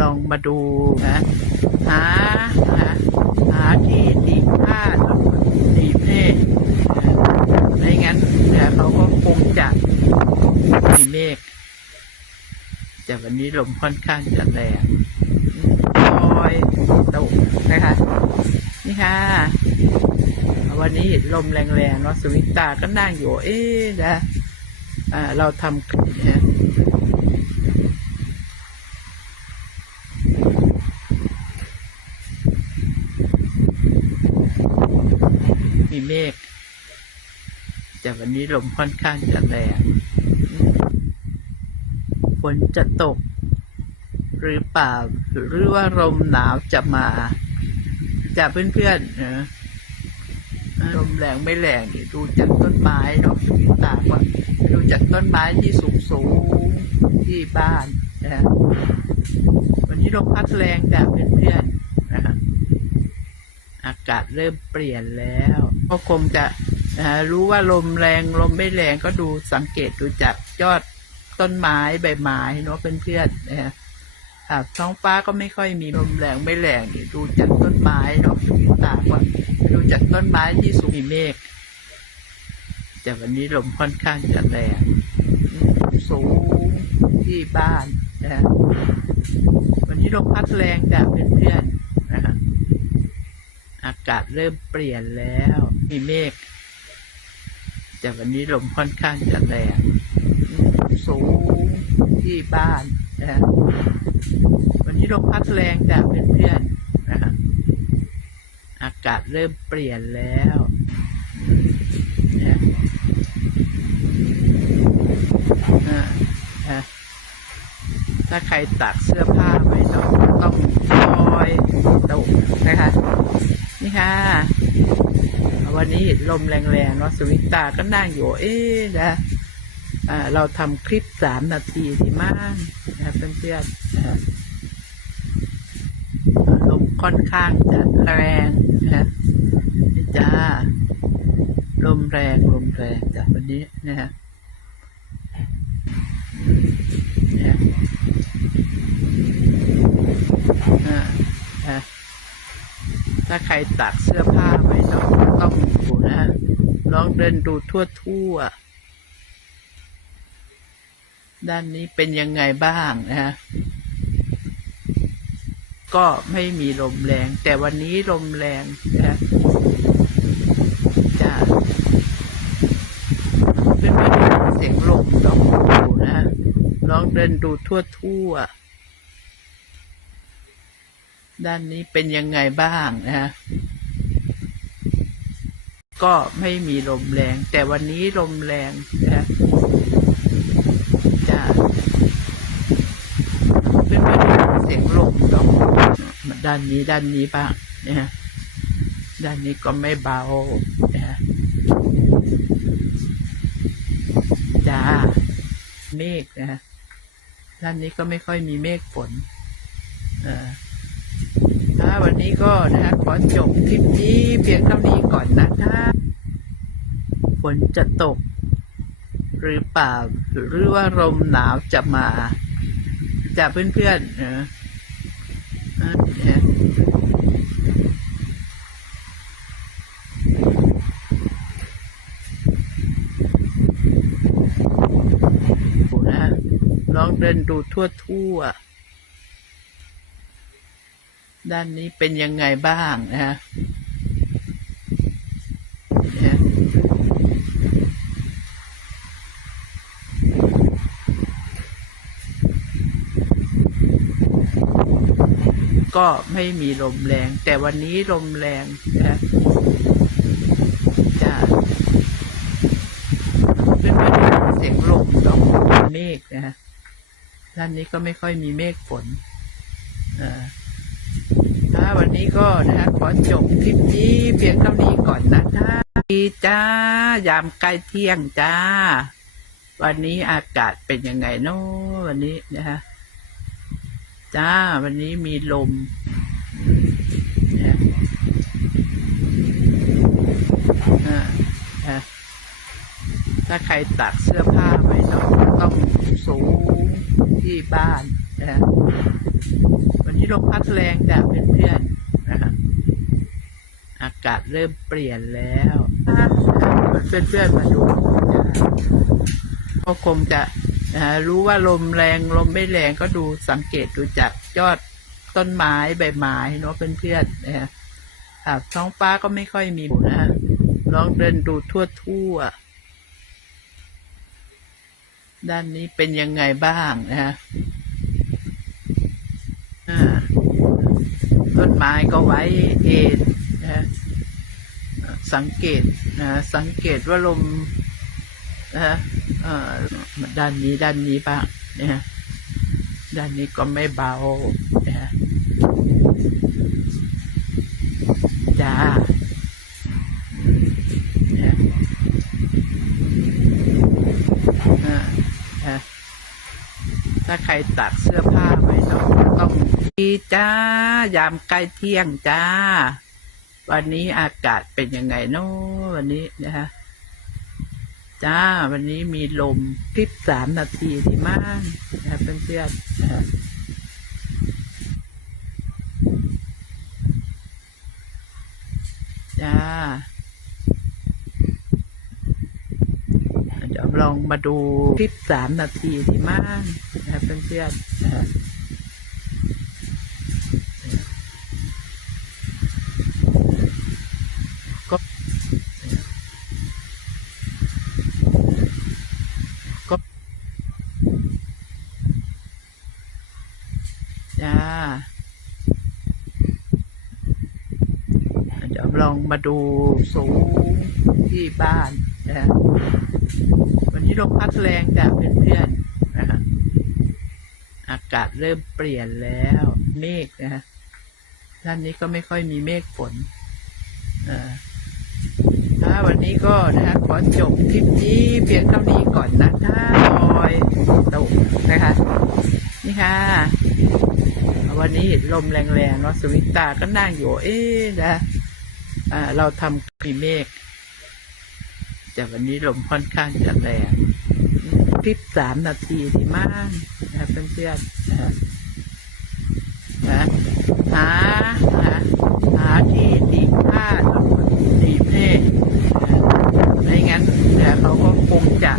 ลองมาดูนะหาหาหาที่ตีผ้าตีเพศไม่งั้นนะเขาก็คงจะมีเมฆแต่วันนี้ลมค่อนข้างจะแรงคอยตกนะคะ นี่ค่ะ วันนี้ลมแรงๆเนาะสวิตาก็นั่งอยู่ เอ๊ะนะเราทำคลิปนะมีเมฆ แต่วันนี้ลมค่อนข้างจะแรงฝนจะตก หรือเปล่าหรือว่าลมหนาวจะมาจากเพื่อนๆนะลมแรงไม่แรงนี่ดูจากต้นไม้เนาะสวิตาว่าดูจากต้นไม้ที่สูงสูงที่บ้านนะวันนี้ลมพัดแรงจากเพื่อนๆนะอากาศเริ่มเปลี่ยนแล้ว ก็คงจะ รู้ว่าลมแรงลมไม่แรงก็ดูสังเกตดูจากยอดต้นไม้ใบไม้เนาะเพื่อนๆนะฮะครับท้องฟ้าก็ไม่ค่อยมีลมแรงไม่แรงดูจากต้นไม้เนาะสวิตาว่าดูจากต้นไม้ที่สูงมีเมฆแต่วันนี้ลมค่อนข้างจะแรงสูงที่บ้านนะฮะวันนี้ลมพัดแรงจากเพื่อนๆนะฮะอากาศเริ่มเปลี่ยนแล้ว มีเมฆ แต่วันนี้ลมค่อนข้างจะแรงสูงที่บ้านนะวันนี้ลมพัดแรงจากเพื่อนๆนะอากาศเริ่มเปลี่ยนแล้วถ้าใครตากเสื้อผ้าไว้เนาะต้องคอยตกนะคะนี่ค่ะ วันนี้เห็นลมแรงๆเนาะสวิตาก็นั่งอยู่ เอ๊ะนะเราทำคลิปสามนาทีดีมากนะเพื่อนๆนะฮะลมค่อนข้างจะแรงนะจ้าลมแรงลมแรงจากวันนี้นะฮะเนี่ยอ่าอะถ้าใครตากเสื้อผ้า ไว้เนาะต้องดูนะฮะลองเดินดูทั่วทั่วด้านนี้เป็นยังไงบ้างนะฮะก็ไม่มีลมแรง แต่วันนี้ลมแรงนะจะเป็นไม่ได้เสียงลมลองดูนะ ลองเดินดูทั่วทั่วด้านนี้เป็นยังไงบ้างนะฮะ ก็ไม่มีลมแรง แต่วันนี้ลมแรงนะจะเป็นไม่ได้ยินเสียงลมหรอกด้านนี้ด้านนี้บ้างนะฮะด้านนี้ก็ไม่เบานะฮะจ้าเมฆนะฮะด้านนี้ก็ไม่ค่อยมีเมฆฝน เออ ถ้าวันนี้ก็นะฮะขอจบคลิปนี้เพียงเท่านี้ก่อนนะคะฝนจะตก หรือเปล่าหรือว่าลมหนาวจะมาจากเพื่อนๆเนอะอะเนี่ยดูนะลองเดินดูทั่วทั่วๆ ด้านนี้เป็นยังไงบ้างนะฮะก็ไม่มีลมแรง แต่วันนี้ลมแรงนะจะเป็นไม่ได้ยินเสียงลมหรอกเมฆนะฮะด้านนี้ก็ไม่ค่อยมีเมฆฝนเออ ถ้าวันนี้ก็นะฮะขอจบคลิปนี้เพียงเท่านี้ก่อนนะคะดีจ้ายามใกล้เที่ยงจ้า วันนี้อากาศเป็นยังไงเนาะวันนี้นะฮะจ้า วันนี้มีลมเนี่ยอ่าอะถ้าใครตากเสื้อผ้าไว้เนาะต้องสูงที่บ้านนะ ลมพัดแรงจ้ะเพื่อนๆนะคะอากาศเริ่มเปลี่ยนแล้วเพื่อนๆมาดูจ้ะก็คงจะรู้ว่าลมแรงลมไม่แรงก็ดูสังเกตดูจากยอดต้นไม้ใบไม้เนาะเพื่อนๆนะฮะอ่าท้องฟ้าก็ไม่ค่อยมีนะ ลองเดินดูทั่วทั่วๆด้านนี้เป็นยังไงบ้างนะฮะ ต้นไม้ก็ไว้เอนนะฮะสังเกตนะสังเกตว่าลมนะฮะด้านนี้ด้านนี้บ้างนะฮะด้านนี้ก็ไม่เบานะฮะจ้าเนี่ยอ่าอ่าถ้าใครตักเสื้อผ้าไว้เนาะต้อง ดีจ้ายามใกล้เที่ยงจ้า วันนี้อากาศเป็นยังไงเนาะวันนี้นะฮะจ้า วันนี้มีลมคลิปสามนาทีที่มากนะเพื่อนๆนะฮะจ้าเดี๋ยวลองมาดูคลิปสามนาทีที่มากนะครับเพื่อนๆนะฮะก็ก็ จ้าเดี๋ยวลองมาดูสูงที่บ้านนะฮะวันนี้ลมพัดแรงจ้ะเพื่อนๆนะฮะอากาศเริ่มเปลี่ยนแล้ว เมฆนะฮะด้านนี้ก็ไม่ค่อยมีเมฆฝนอ่าถ้าวันนี้ก็นะฮะขอจบคลิปนี้เพียงเท่านี้ก่อนนะคะบอยตกนะคะ นี่ค่ะ วันนี้เห็นลมแรงๆเนาะสวิตาก็นั่งอยู่ เอ๊ะนะอ่า เราทำมีเมฆแต่วันนี้ลมค่อนข้างจะแรงคลิปสามนาทีที่มากนะเพื่อนๆนะฮะนะหาหาหาที่ดีผ้าดีเน่ไม่งั้นเดี๋ยวเขาก็คงจะ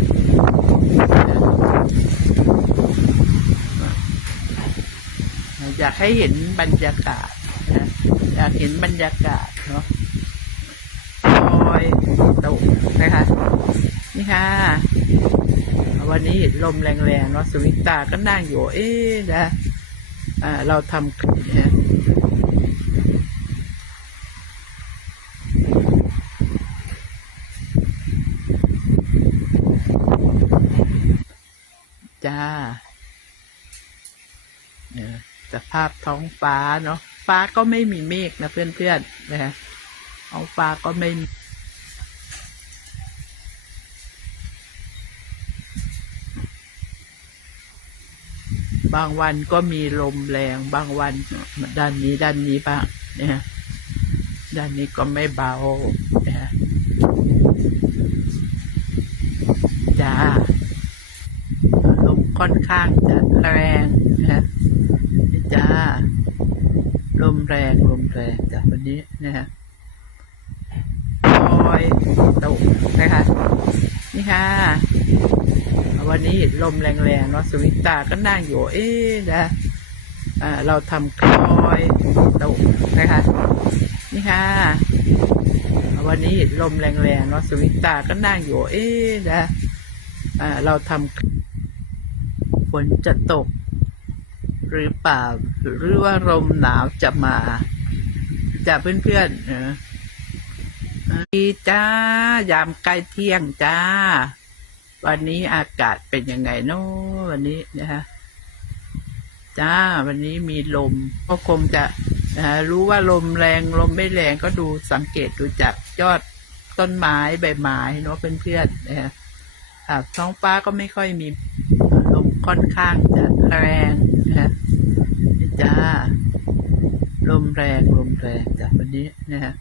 นะ อยากให้เห็นบรรยากาศนะอยากเห็นบรรยากาศเนาะคอยตกนะคะนี่ค่ะ วันนี้เห็นลมแรงๆเนาะสวิตาก็นั่งอยู่ เอ๊ะนะอ่า เราทำคลิปนี่ยจ้า สภาพท้องฟ้าเนาะฟ้าก็ไม่มีเมฆนะเพื่อนๆนะฮะท้องฟ้าก็ไม่บางวันก็มีลมแรงบางวันด้านนี้ด้านนี้บ้างนะฮะด้านนี้ก็ไม่เบานะฮะจ้าลมค่อนข้างจะแรงนะฮะ จ้า ลมแรงลมแรงจากวันนี้นะฮะคอยตกนะคะนี่ค่ะ วันนี้ลมแรงๆเนาะสวิตาก็นั่งอยู่ เอ๊ะนะอ่าเราทำคอยตกนะคะนี่ค่ะ วันนี้ลมแรงๆเนาะสวิตาก็นั่งอยู่ เอ๊ะนะอ่าเราทำฝนจะตก หรือเปล่า หรือว่าลมหนาวจะมาจากเพื่อนๆเออดีจ้ายามใกล้เที่ยงจ้า วันนี้อากาศเป็นยังไงเนาะวันนี้นะฮะจ้า วันนี้มีลมก็คงจะนะรู้ว่าลมแรงลมไม่แรงก็ดูสังเกตดูจากยอดต้นไม้ใบไม้เนาะเพื่อนๆนะฮะท้องฟ้าก็ไม่ค่อยมีลมค่อนข้างจะแรงนะฮะ จ้า ลมแรงลมแรงจากวันนี้นะฮะ